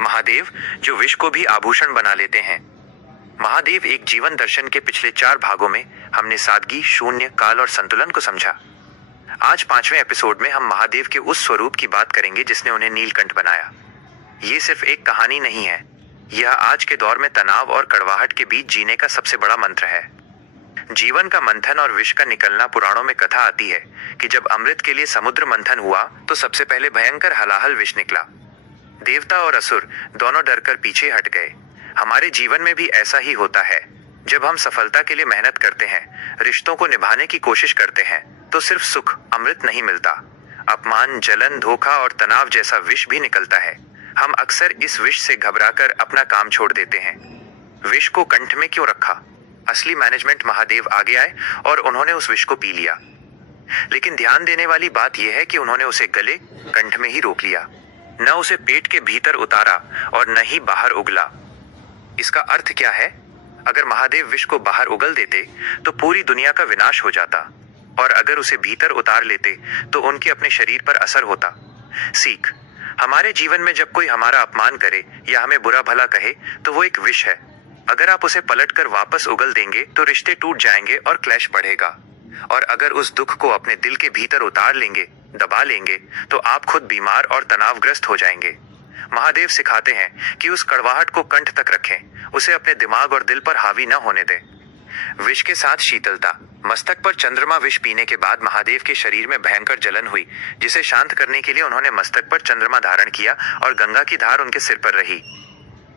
महादेव जो विष को भी आभूषण बना लेते हैं। महादेव एक जीवन दर्शन के पिछले 4 भागों में हमने सादगी, शून्य, काल और संतुलन को समझा। आज 5वें एपिसोड में हम महादेव के उस स्वरूप की बात करेंगे जिसने उन्हें नीलकंठ बनाया। ये सिर्फ एक कहानी नहीं है, यह आज के दौर में तनाव और कड़वाहट के बीच जीने का सबसे बड़ा मंत्र है। जीवन का मंथन और विष का निकलना। पुराणों में कथा आती है कि जब अमृत के लिए समुद्र मंथन हुआ तो सबसे पहले भयंकर हलाहल विष निकला। देवता और असुर दोनों डरकर पीछे हट गए। हमारे जीवन में भी ऐसा ही होता है। जब हम सफलता के लिए मेहनत करते हैं, रिश्तों को निभाने की कोशिश करते हैं, तो सिर्फ सुख, अमृत नहीं मिलता। अपमान, जलन, धोखा और तनाव जैसा विष भी निकलता है। हम अक्सर इस विष से घबराकर अपना काम छोड़ देते हैं। विष को कंठ में क्यों रखा? असली मैनेजमेंट महादेव आगे आए और उन्होंने उस विष को पी लिया। लेकिन ध्यान देने वाली बात यह है कि उन्होंने उसे गले, कंठ में ही रोक लिया। न उसे पेट के भीतर उतारा और न ही बाहर उगला। इसका अर्थ क्या है? अगर महादेव विष को बाहर उगल देते तो पूरी दुनिया का विनाश हो जाता, और अगर उसे भीतर उतार लेते तो उनके अपने शरीर पर असर होता। सीख, हमारे जीवन में जब कोई हमारा अपमान करे या हमें बुरा भला कहे तो वो एक विष है। अगर आप उसे पलटकर वापस उगल देंगे तो रिश्ते टूट जाएंगे और क्लैश बढ़ेगा। और अगर उस दुख को अपने दिल के भीतर उतार लेंगे, दबा लेंगे, तो आप खुद बीमार और तनावग्रस्त हो जाएंगे। महादेव सिखाते हैं कि उस कड़वाहट को कंठ तक रखें, उसे अपने दिमाग और दिल पर हावी न होने दें। विष के साथ शीतलता। मस्तक पर चंद्रमा विष पीने के बाद महादेव के शरीर में भयंकर जलन हुई, जिसे शांत करने के लिए उन्होंने मस्तक पर चंद्रमा धारण किया और गंगा की धार उनके सिर पर रही।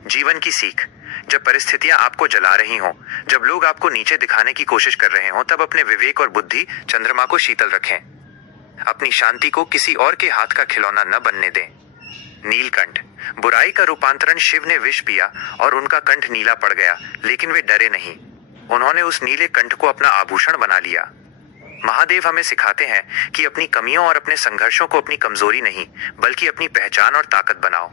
जीवन की सीख, जब परिस्थितियां आपको जला रही हों, जब लोग आपको नीचे दिखाने की कोशिश कर रहे हों, तब अपने विवेक और बुद्धि चंद्रमा को शीतल रखें। अपनी शांति को किसी और के हाथ का खिलौना न बनने दें। नीलकंठ, बुराई का रूपांतरण। शिव ने विष पिया और उनका कंठ नीला पड़ गया, लेकिन वे डरे नहीं। उन्होंने उस नीले कंठ को अपना आभूषण बना लिया। महादेव हमें सिखाते हैं कि अपनी कमियों और अपने संघर्षों को अपनी कमजोरी नहीं, बल्कि अपनी पहचान और ताकत बनाओ।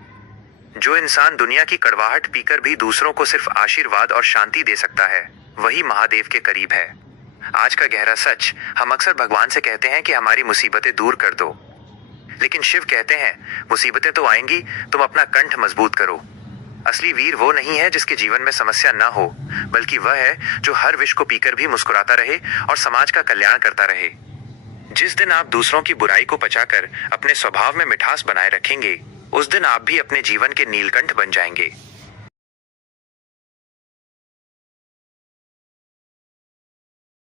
जो इंसान दुनिया की कड़वाहट पीकर भी दूसरों को सिर्फ आशीर्वाद और शांति दे सकता है, वही महादेव के करीब है। आज का गहरा सच, हम अक्सर भगवान से कहते हैं कि हमारी मुसीबतें दूर कर दो, लेकिन शिव कहते हैं मुसीबतें तो आएंगी, तुम अपना कंठ मजबूत करो। असली वीर वो नहीं है जिसके जीवन में समस्या ना हो, बल्कि वह है जो हर विष को पीकर भी मुस्कुराता रहे और समाज का कल्याण करता रहे। जिस दिन आप दूसरों की बुराई को पचाकर अपने स्वभाव में मिठास बनाए रखेंगे, उस दिन आप भी अपने जीवन के नीलकंठ बन जाएंगे।